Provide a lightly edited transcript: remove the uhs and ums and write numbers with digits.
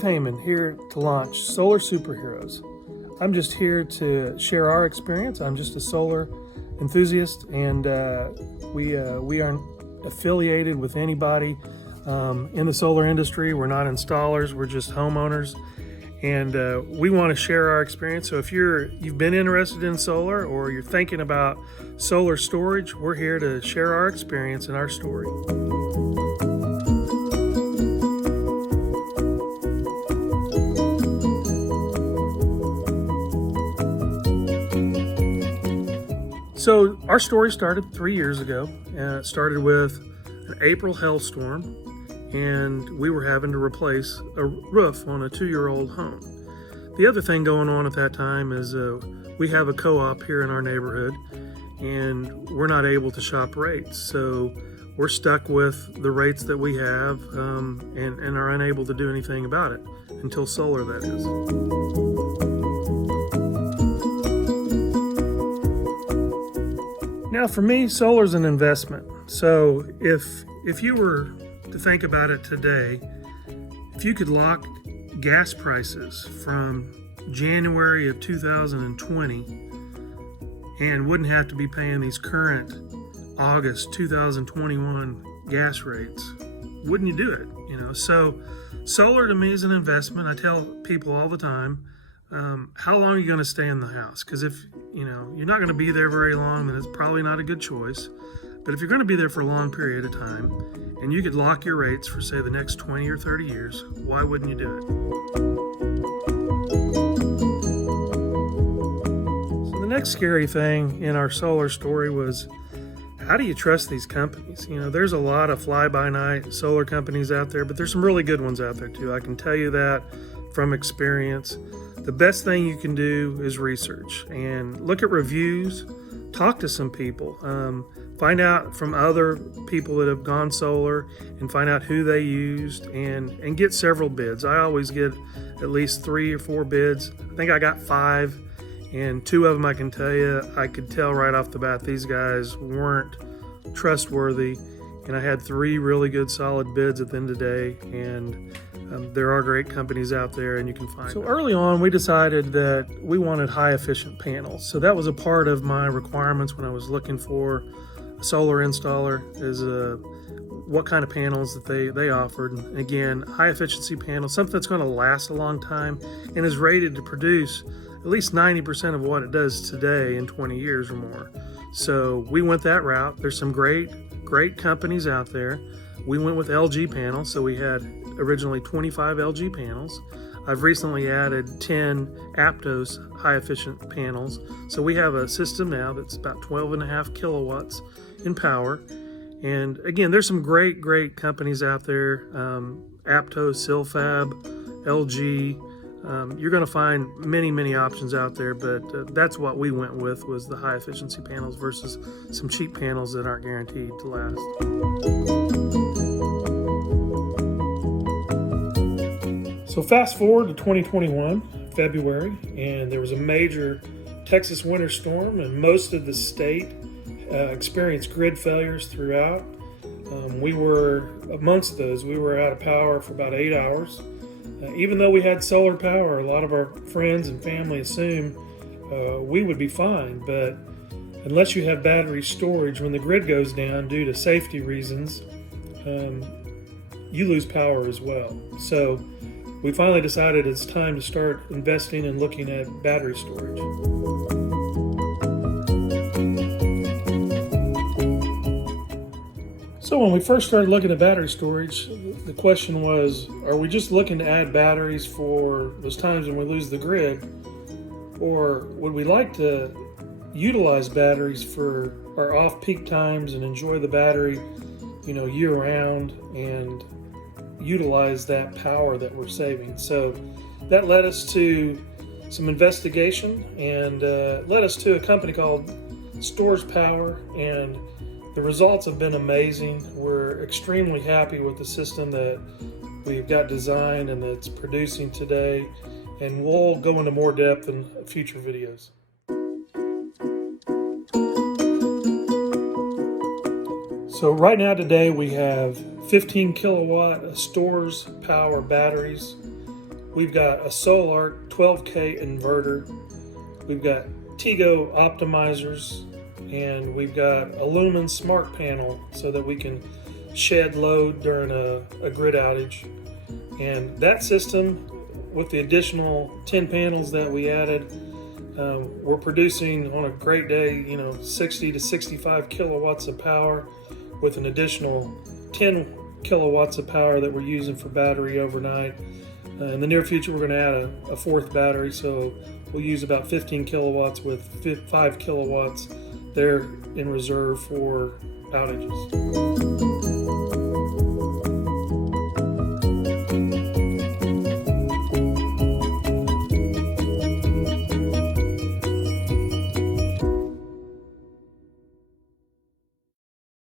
Steve Heyman here to launch Solar Superheroes. I'm just here to share our experience. I'm just a solar enthusiast, and we aren't affiliated with anybody in the solar industry. We're not installers, we're just homeowners, and we want to share our experience. So if you've been interested in solar or you're thinking about solar storage, we're here to share our experience and our story. So our story started 3 years ago. It started with an April hailstorm, and we were having to replace a roof on a 2-year-old home. The other thing going on at that time is we have a co-op here in our neighborhood, and we're not able to shop rates. So we're stuck with the rates that we have and are unable to do anything about it until solar, that is. Now, for me, solar is an investment. So if you were to think about it today, if you could lock gas prices from January of 2020 and wouldn't have to be paying these current August 2021 gas rates, wouldn't you do it? So solar to me is an investment. I tell people all the time, how long are you going to stay in the house? Because if you're not going to be there very long, then it's probably not a good choice. But if you're going to be there for a long period of time and you could lock your rates for, say, the next 20 or 30 years, why wouldn't you do it? So the next scary thing in our solar story was, how do you trust these companies? There's a lot of fly-by-night solar companies out there, but there's some really good ones out there too. I can tell you that from experience. The best thing you can do is research and look at reviews, talk to some people, find out from other people that have gone solar and find out who they used and get several bids. I always get at least 3 or 4 bids. I think I got 5, and 2 of them I can tell you, I could tell right off the bat these guys weren't trustworthy, and I had 3 really good solid bids at the end of the day, and there are great companies out there, and you can find them. So early on, we decided that we wanted high efficient panels. So that was a part of my requirements when I was looking for a solar installer, is what kind of panels that they offered. And again, high efficiency panels, something that's going to last a long time and is rated to produce at least 90% of what it does today in 20 years or more. So we went that route. There's some great companies out there. We went with LG panels, so we had originally 25 LG panels. I've recently added 10 Aptos high efficient panels. So we have a system now that's about 12.5 kilowatts in power. And again, there's some great companies out there. Aptos, Silfab, LG. You're going to find many options out there, but that's what we went with, was the high efficiency panels versus some cheap panels that aren't guaranteed to last. So fast forward to 2021, February, and there was a major Texas winter storm, and most of the state experienced grid failures throughout. We were amongst those. We were out of power for about 8 hours. Even though we had solar power, a lot of our friends and family assumed we would be fine, but unless you have battery storage, when the grid goes down due to safety reasons, you lose power as well. So we finally decided it's time to start investing and looking at battery storage. So when we first started looking at battery storage, the question was, are we just looking to add batteries for those times when we lose the grid? Or would we like to utilize batteries for our off-peak times and enjoy the battery, year-round, and utilize that power that we're saving? So that led us to some investigation and led us to a company called Storz Power, and the results have been amazing. We're extremely happy with the system that we've got designed and that's producing today, and we'll go into more depth in future videos. So right now today we have 15 kilowatt Storz Power batteries. We've got a Solarc 12K inverter. We've got Tigo optimizers, and we've got a Lumen smart panel so that we can shed load during a grid outage. And that system, with the additional 10 panels that we added, we're producing on a great day, 60 to 65 kilowatts of power, with an additional 10 kilowatts of power that we're using for battery overnight. In the near future, we're going to add a fourth battery, so we'll use about 15 kilowatts with 5 kilowatts there in reserve for outages.